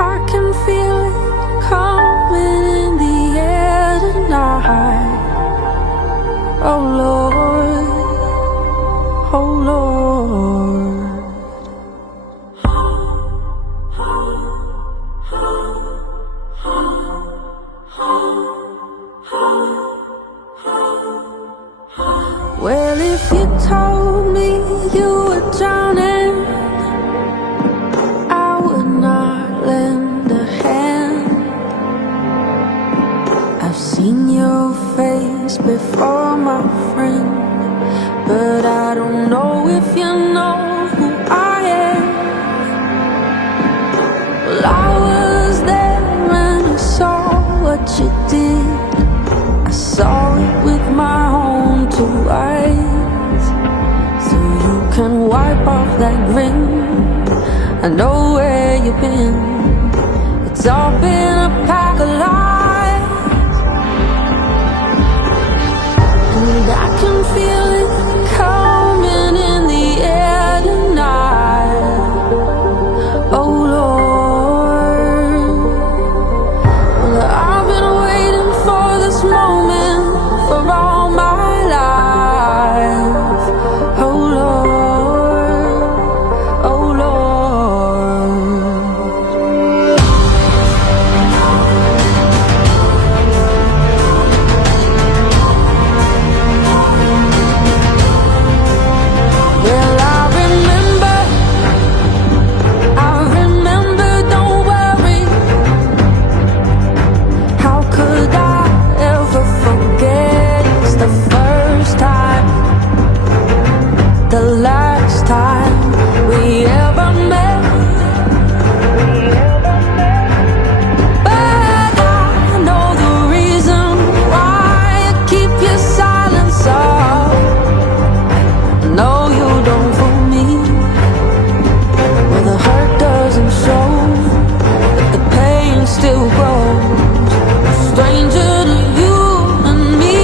I can feel it coming in the air tonight. Oh Lord, oh Lord. Well, if you told me you were drowning, I would not lend a hand. I've seen your face before, my friend, but I don't know if you know who I am. Well, I was there and I saw what you did. I saw it with my own two eyes. So you can wipe off that grin. I know where you've been. It's all been a pack of lies. And I can feel it coming in the air tonight. Oh Lord, well, I've been waiting for this moment for all my life. Oh Lord, oh Lord. Well, I remember, don't worry. How could I ever forget? It's the first time, the last time we ever met. But I know the reason why you keep your silence up. No, you don't fool me. Well, the hurt doesn't show, but the pain still grows. A stranger to you and me.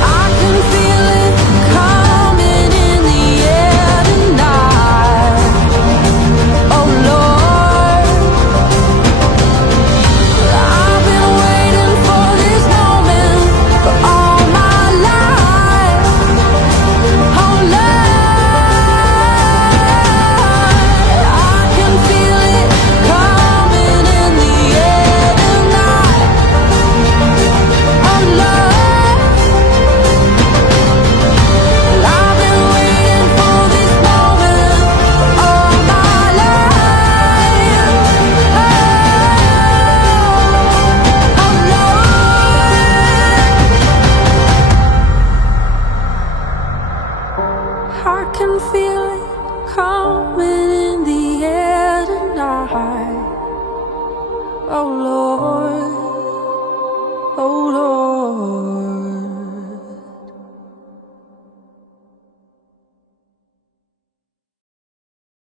I can feel it coming in the air tonight. Oh Lord, I've been waiting for this moment for all my life. Oh Lord, I can feel it coming in the air tonight. Oh Lord, I've been waiting for this moment for all my life. Oh Lord, I can feel it coming in the air tonight. Oh Lord, oh Lord.